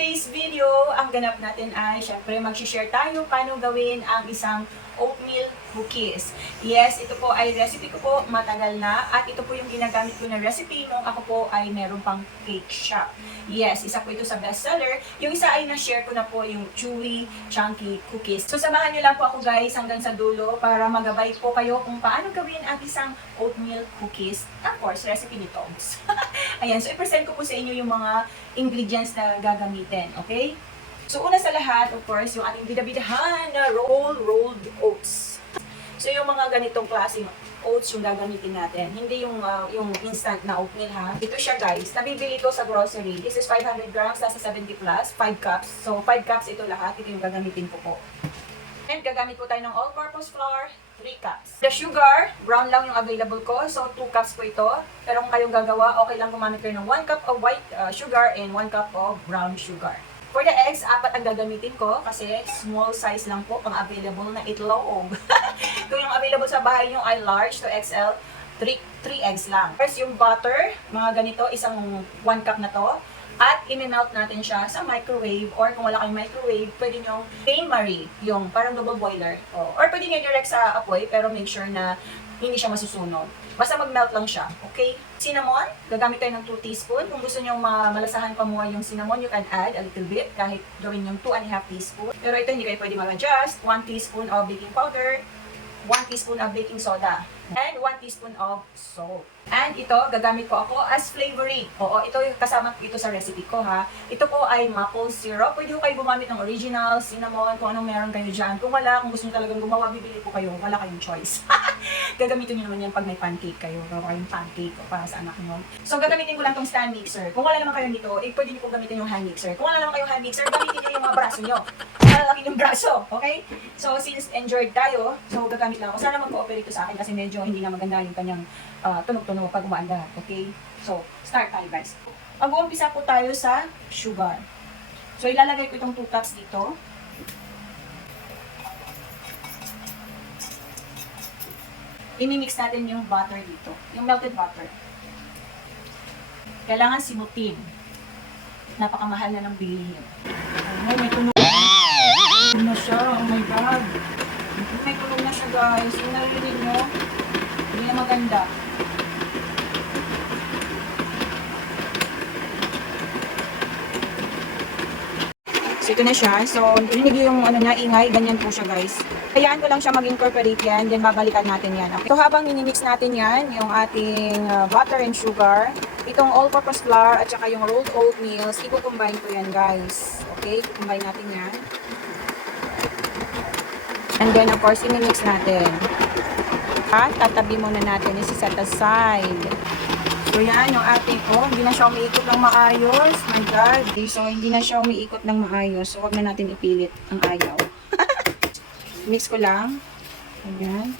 today's video, ang ganap natin ay syempre mag-share tayo paano gawin ang isang oatmeal cookies. Yes, ito po ay recipe ko po matagal na at ito po yung ginagamit ko na recipe nung ako po ay meron pang cake shop. Yes, isa po ito sa bestseller. Yung isa ay na-share ko na po yung chewy, chunky cookies. So samahan nyo lang po ako guys hanggang sa dulo para magabay po kayo kung paano gawin ang isang oatmeal cookies. Of course, recipe ni Toms. Ayan, so i-present ko po sa inyo yung mga ingredients na gagamitin, okay? So una sa lahat, of course, yung ating bida-bidahan na rolled oats. So yung mga ganitong klaseng oats yung gagamitin natin. Hindi yung instant na oatmeal ha. Ito siya guys, nabibili ito sa grocery. This is 500 grams, nasa 70 plus, 5 cups. So 5 cups ito lahat, ito yung gagamitin ko po. And gagamit po tayo ng all-purpose flour, 3 cups. The sugar, brown lang yung available ko, so 2 cups po ito. Pero kung kayong gagawa, okay lang gumamit kayo ng 1 cup of white sugar and 1 cup of brown sugar. For the eggs, 4 ang gagamitin ko kasi small size lang po ang available na itlog. Kung yung available sa bahay nyo ay large to XL, 3 eggs lang. First, yung butter, mga ganito, isang 1 cup na to. At i-melt natin siya sa microwave or kung wala kayong microwave, pwede nyo Bain-Marie, yung parang double boiler. Or pwede nyo direct sa apoy pero make sure na hindi siya masusunog. Basta mag-melt lang siya, okay? Cinnamon, gagamit tayo ng 2 teaspoon. Kung gusto nyo malasahan pa more yung cinnamon, you can add a little bit, kahit gawin yung 2.5 teaspoon. Pero ito hindi kayo pwede mag-adjust. 1 teaspoon of baking powder, 1 teaspoon of baking soda, and 1 teaspoon of salt. And ito, gagamit ko ako as flavoring. Oo, ito yung kasama ito sa recipe ko ha. Ito po ay maple syrup. Pwede ko kayo gumamit ng original, cinnamon, kung anong meron kayo dyan. Kung wala, kung gusto nyo talagang gumawa, bibili po kayo. Wala kayong choice. Gagamitin nyo naman yan pag may pancake kayo. Gawa kayong pancake para sa anak nyo. So, gagamitin ko lang tong stand mixer. Kung wala naman kayo nito, pwede nyo po gamitin yung hand mixer. Kung wala naman kayong hand mixer, gamitin nyo yung mga braso nyo. Malalaki yung braso, okay? So, since enjoyed tayo, so gagamit lang ako. Sana mag-cooperate ito sa akin kasi medyo hindi na maganda yung kanyang tunog-tunog pag umaanda, okay? So, start tayo guys. Mag-uumpisa po tayo sa sugar. So, ilalagay ko itong 2 cups dito. I-mix natin yung butter dito. Yung melted butter. Kailangan simutin. Napakamahal na ng bilihin. Ay, may tunog na siya. Oh my God. May tunog na siya guys. Yung narinig nyo, hindi na maganda. So, ito na siya. So, rinig yung niya, ingay. Ganyan po siya, guys. Hayaan ko lang siya mag-incorporate yan. Then, babalikan natin yan. Okay? So, habang minimix natin yan, yung ating butter and sugar, itong all-purpose flour, at saka yung rolled oatmeals, i-combine ko yan, guys. Okay? I-combine natin yan. And then, of course, i-mix natin. At tatabi muna natin. Isi-set aside. So yan, yung ating, hindi na siya umiikot ng maayos. My God. So, hindi na siya umiikot ng maayos. So, wag na natin ipilit ang ayaw. Mix ko lang. Ayan.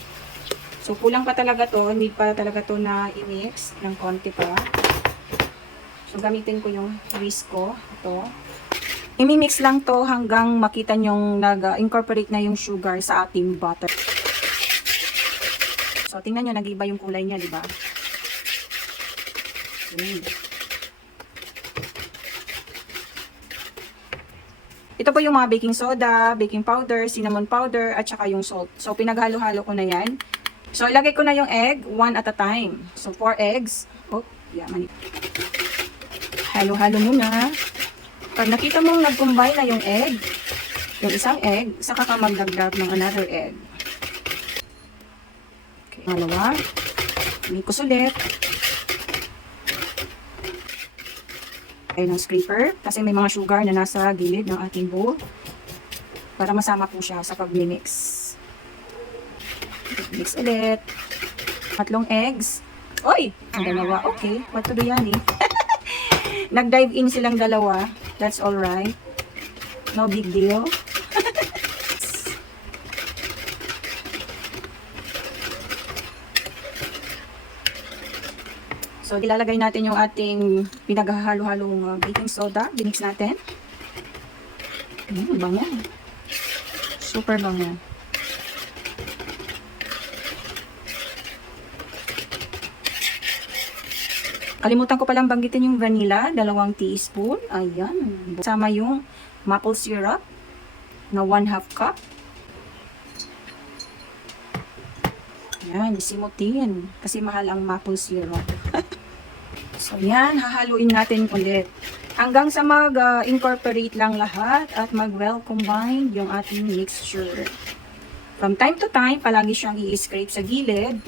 So, kulang pa talaga to. Need pa talaga to na i-mix ng konti pa. So, gamitin ko yung whisk ko. Ito. I-mix lang to hanggang makita nyong nag-incorporate na yung sugar sa ating butter. So, tingnan nyo, nag-iba yung kulay niya, di ba? Ito po yung mga baking soda, baking powder, cinnamon powder, at saka yung salt. So, pinaghalo-halo ko na yan. So, ilagay ko na yung egg, 1 at a time. So, 4 eggs. Oh, yeah, mani. Halo-halo muna. Pag nakita mong nag-combine na yung egg, yung isang egg, saka ka magdagdag ng another egg. Okay, dalawa. Mix ulit. Ng scraper kasi may mga sugar na nasa gilid ng ating bowl para masama po siya sa pag-mix. Mix ulit. 3 eggs. Oy! Ang dalawa. Okay. What to do yan eh? Nag-dive in silang dalawa. That's alright. No big deal. So, ilalagay natin yung ating pinaghahalo-halong baking soda. Binix natin. Bango. Super bango. Kalimutan ko palang banggitin yung vanilla, 2 teaspoon. Ayan. Sama yung maple syrup na 1/2 cup. Yan, isimutin. Kasi mahal ang maple syrup. So, yan. Hahaluin natin ulit. Hanggang sa mag-incorporate lang lahat at mag-well combined yung ating mixture. From time to time, palagi siyang i-scrape sa gilid.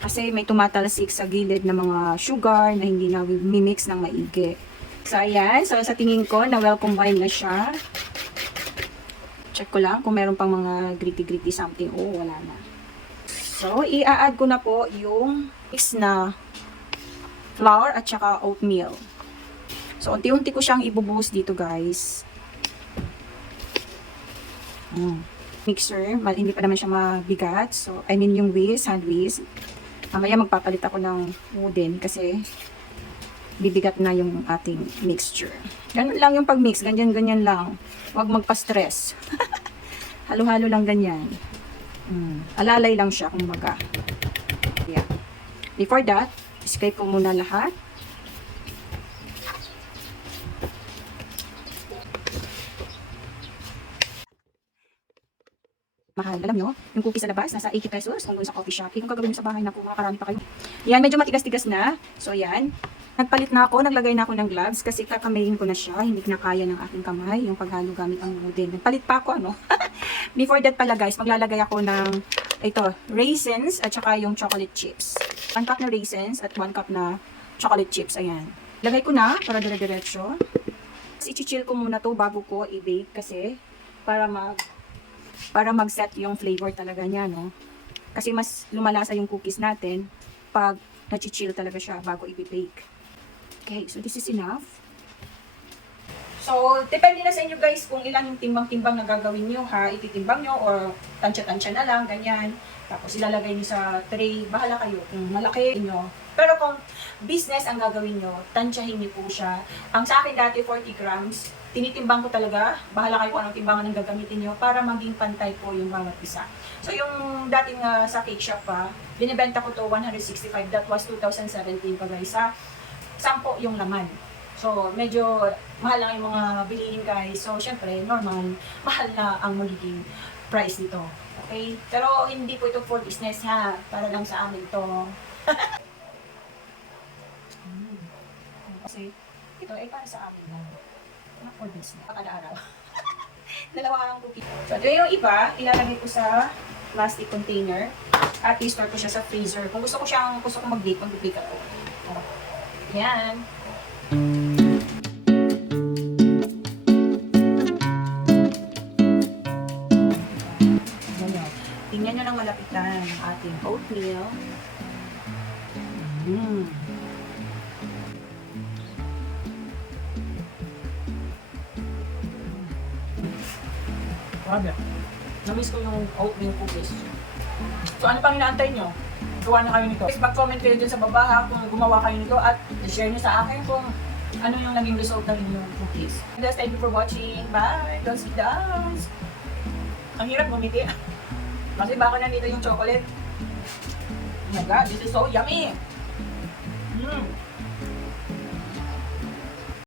Kasi may tumatalsik sa gilid na mga sugar na hindi na mimix ng maigi. So, ayan. So, sa tingin ko, na well combined na siya. Check ko lang kung meron pang mga gritty-gritty something. Oh, wala na. So, i-add ko na po yung mix na flour at saka oatmeal. So, unti-unti ko siyang ibubuhos dito, guys. Mixer, hindi pa naman siya mabigat. So, I mean yung whisk, hand whisk. Mamaya magpapalit ako ng wooden kasi bibigat na yung ating mixture. Ganun lang yung pag-mix, ganyan-ganyan lang. Huwag magpa-stress. Halo-halo lang ganyan. Alalay lang siya, kumbaga. Yeah. Before that, scrape ko muna lahat. Mahal. Alam nyo, yung cookies sa labas, nasa 80 pesos kung doon sa coffee shop. Kung gagawin mo sa bahay, naku, makakarami pa kayo. Yan, medyo matigas-tigas na. So, yan. Nagpalit na ako, naglagay na ako ng gloves kasi kakamayin ko na siya. Hindi na kaya ng aking kamay yung paghalo gamit ang wooden. Nagpalit pa ako, ano. Before that pala, guys, maglalagay ako ng ito, raisins at saka yung chocolate chips. 1 cup na raisins at 1 cup na chocolate chips. Ayan. Lagay ko na para dire-diretso. I-chill ko muna to bago ko i-bake kasi para mag-set yung flavor talaga niya, no? Kasi mas lumalasa yung cookies natin pag na-chill talaga siya bago i-bake. Okay, so this is enough. So, depende na sa inyo guys kung ilan yung timbang-timbang na gagawin nyo, ha? Ititimbang nyo or tansya-tansya na lang, ganyan. Tapos ilalagay nyo sa tray, bahala kayo kung malaki nyo. Pero kung business ang gagawin nyo, tansyahin nyo po siya. Ang sa akin dati 40 grams, tinitimbang ko talaga, bahala kayo kung anong timbangan ang gagamitin nyo para maging pantay po yung bawat isa. So yung dating sa cake shop pa, binibenta ko to 165, that was 2017 pa guys ha. 10 yung laman. So medyo mahal lang yung mga bilihin guys. So syempre normal, mahal na ang magiging price nito. Okay? Pero hindi po ito for business ha, para lang sa amin to. Kasi ito ay para sa amin lang. Not for business. Kada araw. Dalawa ang cookie. So, ito yung iba, ilalagay ko sa plastic container at i-store ko siya sa freezer. Kung gusto ko mag-bake, mag-bake ako. Oh. Yan. Tingnan nyo ng malapitan ang ating oatmeal. Grabe. Namiss ko yung oatmeal cookies. So ano pang inaantay nyo? Gawa na kayo nito. Mag-comment kayo dyan sa baba ha, kung gumawa kayo nito at share nyo sa akin kung ano yung naging result ng inyong cookies. And that's, thank you for watching. Bye! Don't sit down! Ang hirap bumiti. Kasi baka nandito yung chocolate. Oh my god, this is so yummy!